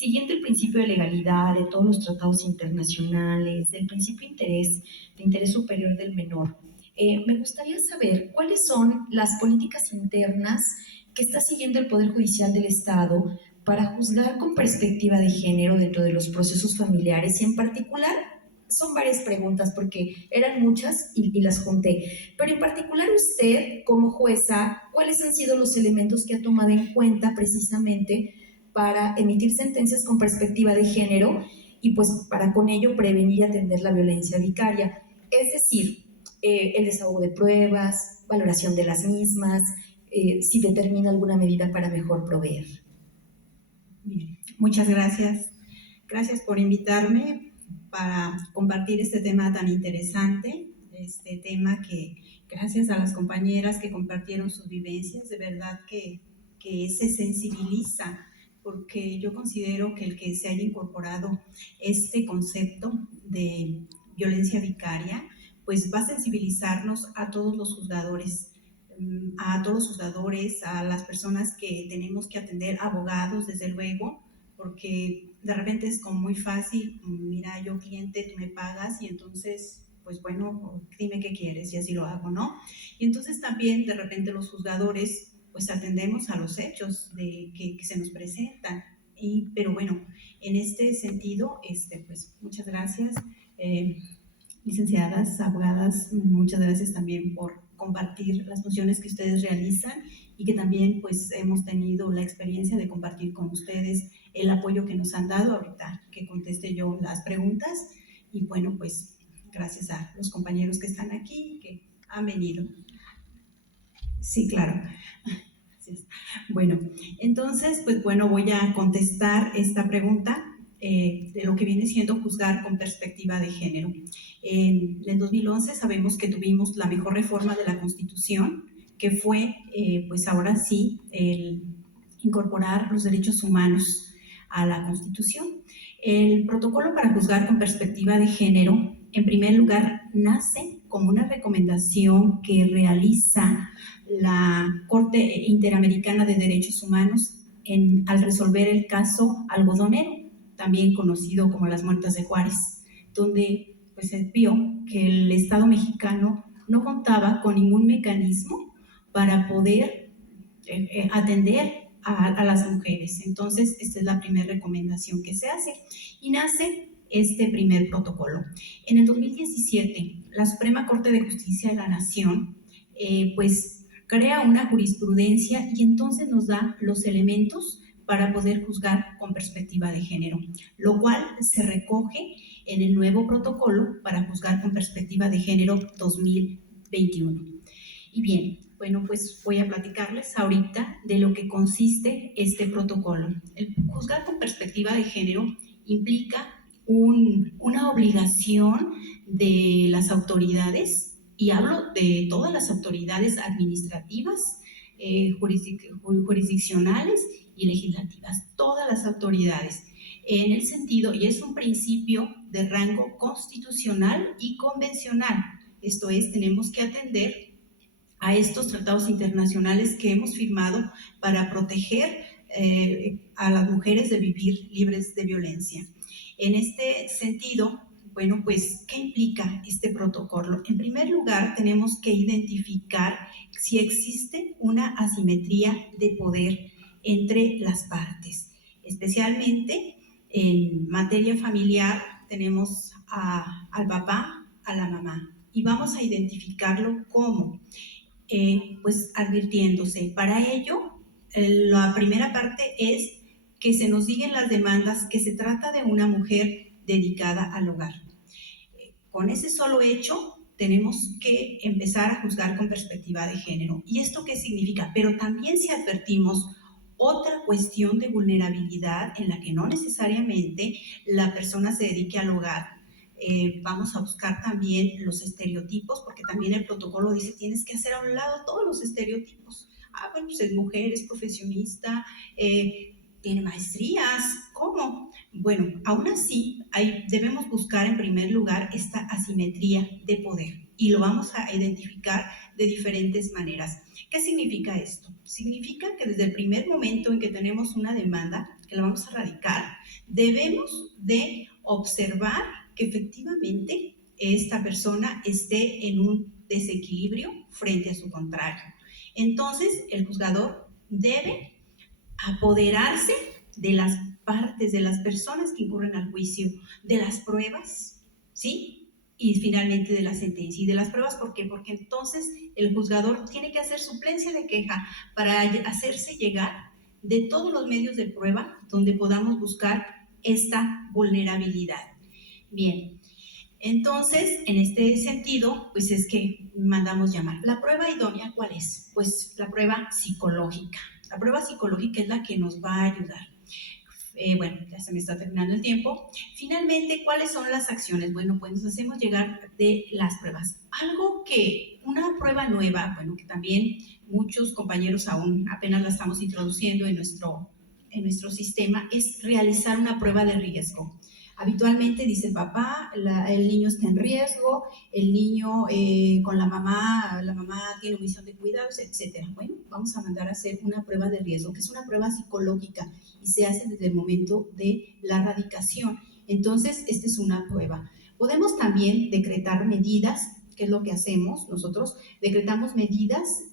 siguiendo el principio de legalidad, de todos los tratados internacionales, del principio de interés superior del menor, me gustaría saber cuáles son las políticas internas que está siguiendo el Poder Judicial del Estado para juzgar con perspectiva de género dentro de los procesos familiares y en particular son varias preguntas porque eran muchas y las junté. Pero en particular usted, como jueza, ¿cuáles han sido los elementos que ha tomado en cuenta precisamente para emitir sentencias con perspectiva de género y pues para con ello prevenir y atender la violencia vicaria? Es decir, el desahogo de pruebas, valoración de las mismas, si determina alguna medida para mejor proveer. Bien, muchas gracias. Gracias por invitarme para compartir este tema tan interesante, este tema que gracias a las compañeras que compartieron sus vivencias, de verdad que se sensibiliza, porque yo considero que el que se haya incorporado este concepto de violencia vicaria, pues va a sensibilizarnos a todos los juzgadores, a las personas que tenemos que atender, abogados, desde luego, porque de repente es como muy fácil, mira, yo cliente, tú me pagas y entonces, pues bueno, dime qué quieres y así lo hago, ¿no? Y entonces también de repente los juzgadores, pues atendemos a los hechos que se nos presentan. Pero bueno, en este sentido, pues muchas gracias. Licenciadas, abogadas, muchas gracias también por compartir las funciones que ustedes realizan y que también pues hemos tenido la experiencia de compartir con ustedes el apoyo que nos han dado ahorita que conteste yo las preguntas y bueno pues gracias a los compañeros que están aquí que han venido. Sí, claro. Bueno, entonces pues bueno voy a contestar esta pregunta de lo que viene siendo juzgar con perspectiva de género. En el 2011 sabemos que tuvimos la mejor reforma de la Constitución, que fue, pues ahora sí, el incorporar los derechos humanos a la Constitución. El protocolo para juzgar con perspectiva de género, en primer lugar, nace como una recomendación que realiza la Corte Interamericana de Derechos Humanos al resolver el caso Algodonero, también conocido como las muertas de Juárez, donde pues, se vio que el Estado mexicano no contaba con ningún mecanismo para poder atender a las mujeres. Entonces, esta es la primera recomendación que se hace y nace este primer protocolo. En el 2017, la Suprema Corte de Justicia de la Nación, pues crea una jurisprudencia y entonces nos da los elementos para poder juzgar con perspectiva de género, lo cual se recoge en el nuevo protocolo para juzgar con perspectiva de género 2021. Y bien, bueno, pues voy a platicarles ahorita de lo que consiste este protocolo. El juzgar con perspectiva de género implica una obligación de las autoridades, y hablo de todas las autoridades administrativas, jurisdiccionales y legislativas, todas las autoridades, en el sentido, y es un principio de rango constitucional y convencional, esto es, tenemos que atender a estos tratados internacionales que hemos firmado para proteger a las mujeres de vivir libres de violencia. En este sentido, bueno, pues, ¿qué implica este protocolo? En primer lugar, tenemos que identificar si existe una asimetría de poder entre las partes. Especialmente en materia familiar tenemos al papá, a la mamá, y vamos a identificarlo como, pues advirtiéndose. Para ello, la primera parte es que se nos digan las demandas que se trata de una mujer dedicada al hogar. Con ese solo hecho, tenemos que empezar a juzgar con perspectiva de género. ¿Y esto qué significa? Pero también si advertimos otra cuestión de vulnerabilidad en la que no necesariamente la persona se dedique al hogar, vamos a buscar también los estereotipos, porque también el protocolo dice tienes que hacer a un lado todos los estereotipos. Bueno, pues es mujer, es profesionista, tiene maestrías, ¿cómo? Bueno, aún así debemos buscar en primer lugar esta asimetría de poder y lo vamos a identificar de diferentes maneras. ¿Qué significa esto? Significa que desde el primer momento en que tenemos una demanda, que la vamos a radicar, Debemos de observar que efectivamente esta persona esté en un desequilibrio frente a su contrario. Entonces, el juzgador debe apoderarse de las partes, de las personas que incurren al juicio, de las pruebas, ¿sí? Y finalmente de la sentencia. Y de las pruebas, ¿por qué? Porque entonces el juzgador tiene que hacer suplencia de queja para hacerse llegar de todos los medios de prueba donde podamos buscar esta vulnerabilidad. Bien, entonces, en este sentido, pues es que mandamos llamar. ¿La prueba idónea cuál es? Pues la prueba psicológica. La prueba psicológica es la que nos va a ayudar. Bueno, ya se me está terminando el tiempo. Finalmente, ¿cuáles son las acciones? Bueno, pues nos hacemos llegar de las pruebas. Algo que, una prueba nueva, bueno, que también muchos compañeros aún apenas la estamos introduciendo en nuestro sistema, es realizar una prueba de riesgo. Habitualmente dice el papá, el niño está en riesgo, el niño con la mamá tiene omisión de cuidados, etc. Bueno, vamos a mandar a hacer una prueba de riesgo, que es una prueba psicológica y se hace desde el momento de la radicación. Entonces, esta es una prueba. Podemos también decretar medidas, que es lo que hacemos nosotros, decretamos medidas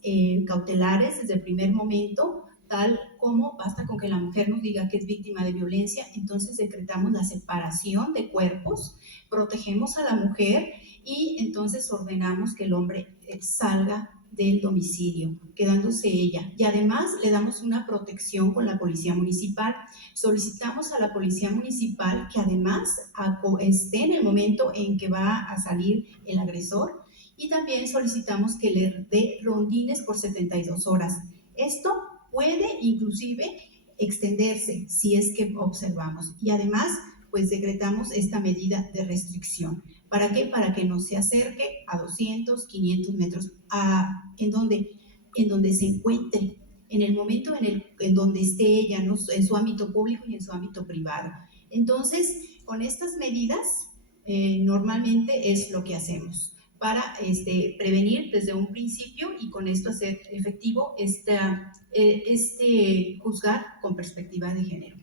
cautelares desde el primer momento, tal como basta con que la mujer nos diga que es víctima de violencia, entonces decretamos la separación de cuerpos, protegemos a la mujer y entonces ordenamos que el hombre salga del domicilio, quedándose ella. Y además le damos una protección con la policía municipal. Solicitamos a la policía municipal que además esté en el momento en que va a salir el agresor, y también solicitamos que le dé rondines por 72 horas. Esto puede inclusive extenderse si es que observamos. Y además, pues decretamos esta medida de restricción. ¿Para qué? Para que no se acerque a 200, 500 metros en donde se encuentre, en el momento en donde esté ella, ¿no? En su ámbito público y en su ámbito privado. Entonces, con estas medidas, normalmente es lo que hacemos para prevenir desde un principio y con esto hacer efectivo este juzgar con perspectiva de género.